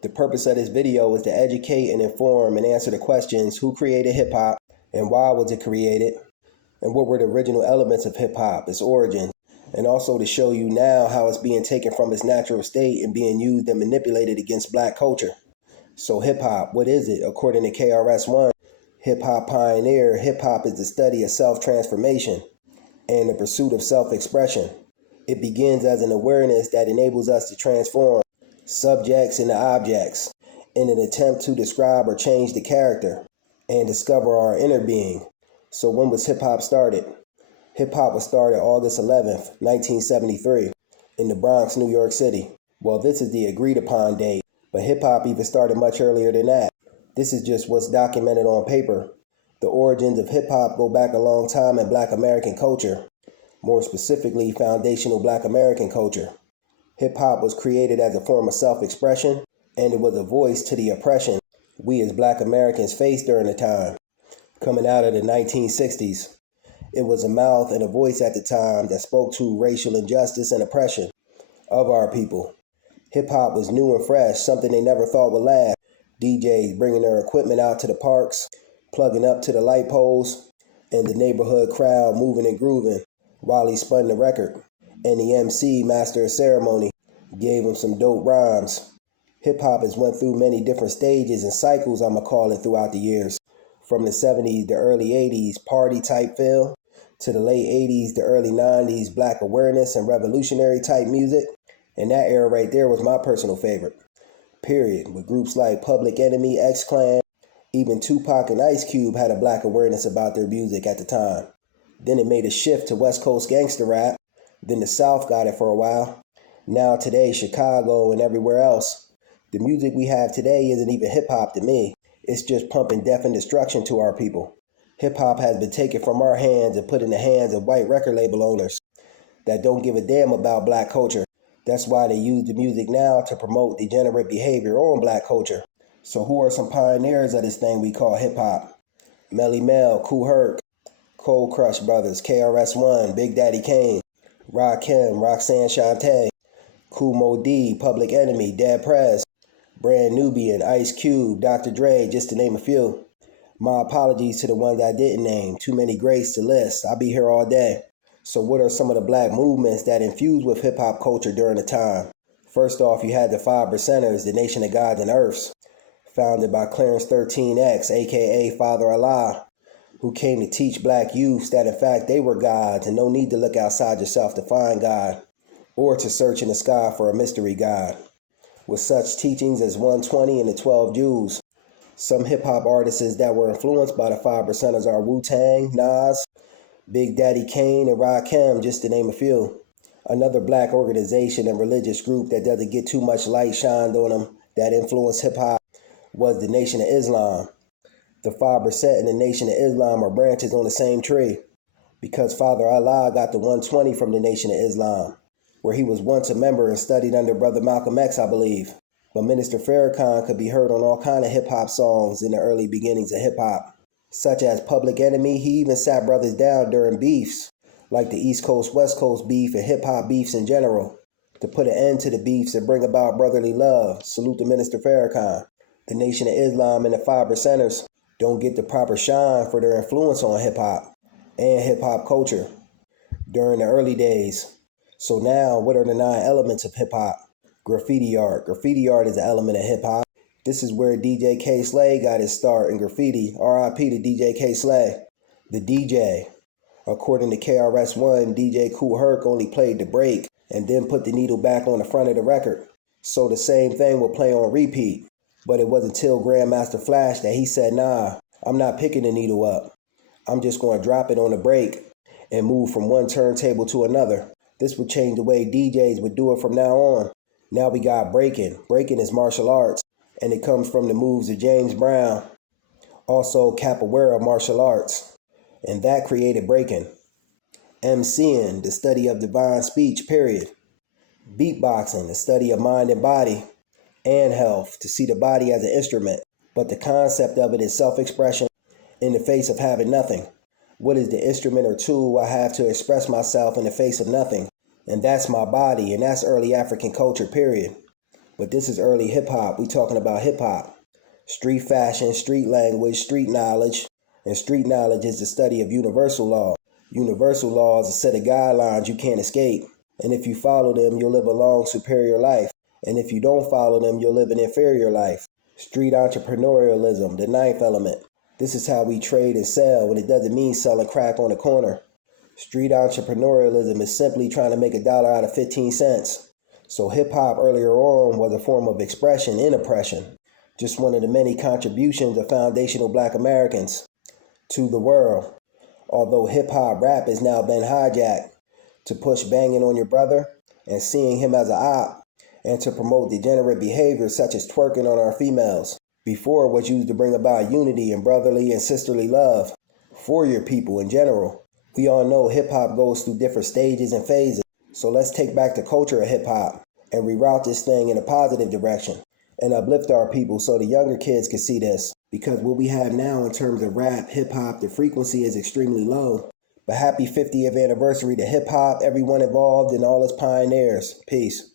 The purpose of this video is to educate and inform and answer the questions: who created hip hop and why was it created, and what were the original elements of hip hop, its origin, and also to show you now how it's being taken from its natural state and being used and manipulated against black culture. So hip hop, what is it? According to KRS-One, hip hop pioneer, hip hop is the study of self-transformation and the pursuit of self-expression. It begins as an awareness that enables us to transform subjects into objects in an attempt to describe or change the character and discover our inner being. So when was hip hop started? Hip hop was started August 11th, 1973 in the Bronx, New York City. Well, this is the agreed upon date, but hip hop even started much earlier than that. This is just what's documented on paper. The origins of hip hop go back a long time in Black American culture, more specifically foundational Black American culture. Hip-hop was created as a form of self-expression, and it was a voice to the oppression we as Black Americans faced during the time. Coming out of the 1960s, it was a mouth and a voice at the time that spoke to racial injustice and oppression of our people. Hip-hop was new and fresh, something they never thought would last. DJs bringing their equipment out to the parks, plugging up to the light poles, and the neighborhood crowd moving and grooving while he spun the record. And the MC, master of ceremony, gave him some dope rhymes. Hip-hop has went through many different stages and cycles, I'ma call it, throughout the years. From the 70s to early 80s, party type feel, to the late 80s to early 90s, black awareness and revolutionary type music. And that era right there was my personal favorite, period. With groups like Public Enemy, X-Clan, even Tupac and Ice Cube had a black awareness about their music at the time. Then it made a shift to West Coast gangster rap. Then the South got it for a while. Now today, Chicago and everywhere else. The music we have today isn't even hip-hop to me. It's just pumping death and destruction to our people. Hip-hop has been taken from our hands and put in the hands of white record label owners that don't give a damn about black culture. That's why they use the music now to promote degenerate behavior on black culture. So who are some pioneers of this thing we call hip-hop? Melly Mel, Kool Herc, Cold Crush Brothers, KRS-One, Big Daddy Kane, Rakim, Roxanne Shante, Kool Mo D, Public Enemy, Dead Prez, Brand Nubian, Ice Cube, Dr. Dre, just to name a few. My apologies to the ones I didn't name. Too many greats to list. I'll be here all day. So what are some of the black movements that infused with hip-hop culture during the time? First off, you had the 5%ers, the Nation of Gods and Earths, founded by Clarence 13X, aka Father Allah, who came to teach black youths that in fact they were gods and no need to look outside yourself to find God or to search in the sky for a mystery God. With such teachings as 120 and the 12 Jews, some hip-hop artists that were influenced by the 5%ers are Wu-Tang, Nas, Big Daddy Kane, and Rakim, just to name a few. Another black organization and religious group that doesn't get too much light shined on them that influenced hip-hop was the Nation of Islam. The 5% and the Nation of Islam are branches on the same tree, because Father Allah got the 120 from the Nation of Islam, where he was once a member and studied under Brother Malcolm X, I believe. But Minister Farrakhan could be heard on all kind of hip-hop songs in the early beginnings of hip-hop, such as Public Enemy. He even sat brothers down during beefs, like the East Coast, West Coast beef and hip-hop beefs in general, to put an end to the beefs and bring about brotherly love. Salute to Minister Farrakhan. The Nation of Islam and the 5%ers don't get the proper shine for their influence on hip-hop and hip-hop culture during the early days. So now, what are the 9 elements of hip-hop? Graffiti art. Graffiti art is an element of hip-hop. This is where DJ K. Slay got his start in graffiti. R.I.P. to DJ K. Slay. The DJ. According to KRS-One, DJ Kool Herc only played the break and then put the needle back on the front of the record. So the same thing will play on repeat. But it wasn't until Grandmaster Flash that he said, nah, I'm not picking the needle up. I'm just going to drop it on the break and move from one turntable to another. This would change the way DJs would do it from now on. Now we got breaking. Breaking is martial arts, and it comes from the moves of James Brown, also capoeira martial arts, and that created breaking. MCing, the study of divine speech, period. Beatboxing, the study of mind and body and health, to see the body as an instrument. But the concept of it is self-expression in the face of having nothing. What is the instrument or tool I have to express myself in the face of nothing? And that's my body, and that's early African culture, period. But this is early hip hop. We talking about hip hop. Street fashion, street language, street knowledge. And street knowledge is the study of universal law. Universal law is a set of guidelines you can't escape. And if you follow them, you'll live a long, superior life. And if you don't follow them, you'll live an inferior life. Street entrepreneurialism, the ninth element. This is how we trade and sell, and it doesn't mean selling crack on the corner. Street entrepreneurialism is simply trying to make $1 out of 15 cents. So hip hop earlier on was a form of expression in oppression. Just one of the many contributions of foundational Black Americans to the world. Although hip hop rap has now been hijacked to push banging on your brother and seeing him as a op, and to promote degenerate behaviors such as twerking on our females. Before, it was used to bring about unity and brotherly and sisterly love for your people in general. We all know hip hop goes through different stages and phases. So let's take back the culture of hip hop and reroute this thing in a positive direction and uplift our people so the younger kids can see this. Because what we have now in terms of rap, hip hop, the frequency is extremely low. But happy 50th anniversary to hip hop, everyone involved, and all its pioneers. Peace.